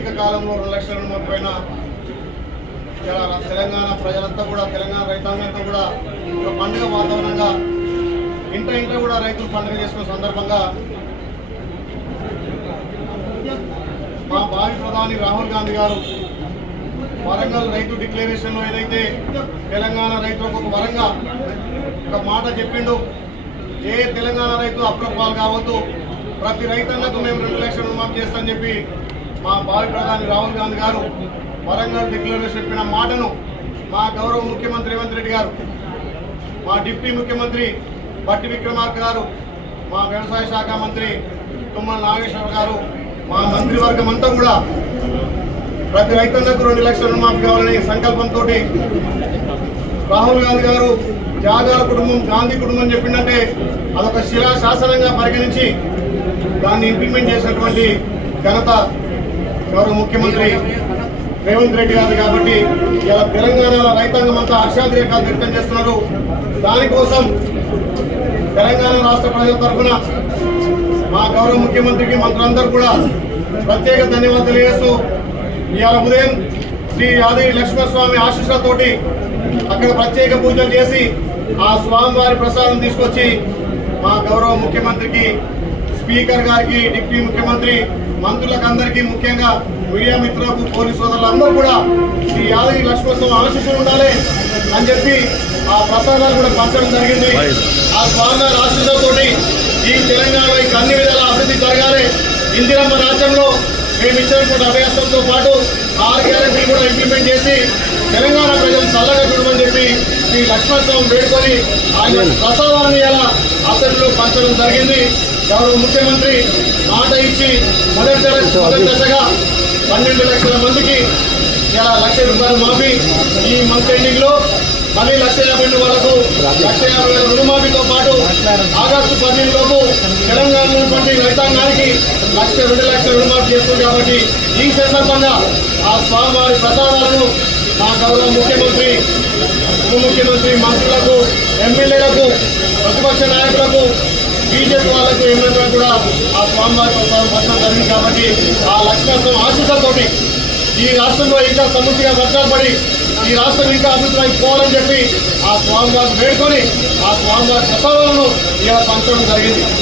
ఏకకాలంలో 2 లక్షల రుణమాఫీ పైన తెలంగాణ ప్రజలంతా కూడా, తెలంగాణ రైతాంగంతా కూడా ఒక పండుగ వాతావరణంగా ఇంట కూడా రైతులు పండుగ చేసుకున్న సందర్భంగా మా భావి ప్రధాని రాహుల్ గాంధీ గారు వరంగల్ రైతు డిక్లరేషన్లో ఏదైతే తెలంగాణ రైతులకు ఒక వరంగా ఒక మాట చెప్పిండు, ఏ తెలంగాణ రైతు అప్రపాలు కావద్దు, ప్రతి రైతన్నకు మేము 2 లక్షల రుణమాఫీ చేస్తామని చెప్పి మా భావి ప్రధాని రాహుల్ గాంధీ గారు వరంగల్ డిక్లరేషన్ చెప్పిన మాటను మా గౌరవ ముఖ్యమంత్రి రేవంత్ రెడ్డి గారు, మా డిప్యూటీ ముఖ్యమంత్రి బట్టి విక్రమార్క గారు, మా వ్యవసాయ శాఖ మంత్రి తుమ్మల నాగేశ్వర గారు, మా మంత్రివర్గం అంతా కూడా ప్రతి రైతన్నకు 2 లక్షల రుణమాఫీ కావాలనే సంకల్పంతో రాహుల్ గాంధీ గారు త్యాగాల కుటుంబం, గాంధీ కుటుంబం చెప్పిందంటే అదొక శిలా శాసనంగా పరిగణించి దాన్ని ఇంప్లిమెంట్ చేసినటువంటి ఘనత గౌరవ ముఖ్యమంత్రి రేవంత్ రెడ్డి గారు. కాబట్టి ఇలా తెలంగాణలో రైతాంగం అంతా హర్షాతిరేకాలు వ్యక్తం చేస్తున్నారు. దానికోసం తెలంగాణ రాష్ట్ర ప్రజల తరఫున మా గౌరవ ముఖ్యమంత్రికి, మంత్రులందరూ కూడా ప్రత్యేక ధన్యవాదాలు తెలియజేస్తూ ఇవాళ ఉదయం శ్రీ యాదగిరి లక్ష్మణస్వామి ఆశీస్సులతోటి అక్కడ ప్రత్యేక పూజలు చేసి ఆ స్వామివారి ప్రసాదం తీసుకొచ్చి మా గౌరవ ముఖ్యమంత్రికి, స్పీకర్ గారికి, డిప్యూటీ ముఖ్యమంత్రి, మంత్రులకు అందరికీ, ముఖ్యంగా మీడియా మిత్రులకు, పోలీసు సోదరులందరూ కూడా శ్రీ యాదగిరి లక్ష్మణస్వామి ఆశీస్సులు ఉండాలి అని చెప్పి ఆ ప్రసాదాలు కూడా పంచడం జరిగింది. ఆ స్వామివారి ఆశీస్సులతోటి ఈ తెలంగాణలో ఇక అన్ని విధాల అభివృద్ధి జరగాలి. ఇందిరమ్మ రాజ్యంలో మేము ఇచ్చినటువంటి అభ్యాసంతో పాటు 6 గ్యారెంటీలు కూడా ఇంప్లిమెంట్ చేసి తెలంగాణ ప్రజలు చల్లగా చూడమని చెప్పి శ్రీ లక్ష్మణస్వామి వేడుకొని ఆయన ప్రసాదాన్ని ఇలా అసెంబ్లీలో పంచడం జరిగింది. గౌరవ ముఖ్యమంత్రి మాట ఇచ్చి మొదటి దశగా 12 లక్షల మందికి ఇలా ₹1,00,000 మాఫీ, ఈ మంత్ ఎండింగ్ లో మళ్ళీ 1,50,000 వరకు 1,50,000 రుణమాఫీతో పాటు ఆగస్టు 15 లోపు తెలంగాణలో రైతాంగానికి 2 లక్షల రుణమాఫీ చేస్తుంది. కాబట్టి ఈ సందర్భంగా ఆ స్వామివారి ప్రసాదాలను మా గౌరవ ముఖ్యమంత్రి, ఉప ముఖ్యమంత్రి, మంత్రులకు, ఎమ్మెల్యేలకు, ప్రతిపక్ష నాయకులకు, బీజేపీ వాళ్లకు, ఎమ్మెల్యేలకు కూడా ఆ స్వామివారి ప్రసాదం పంచడం జరిగింది. కాబట్టి ఆ లక్ష్మణస్వామి ఆశీస్సులతోటి ఈ రాష్ట్రంలో ఇంకా సమృద్ధిగా వర్షాలు పడి ఈ రాష్ట్రం ఇంకా అభివృద్ధి అయిపోవాలని చెప్పి ఆ స్వామివారిని వేడుకొని ఆ స్వామివారి ప్రసాదాలను ఇలా పంచడం జరిగింది.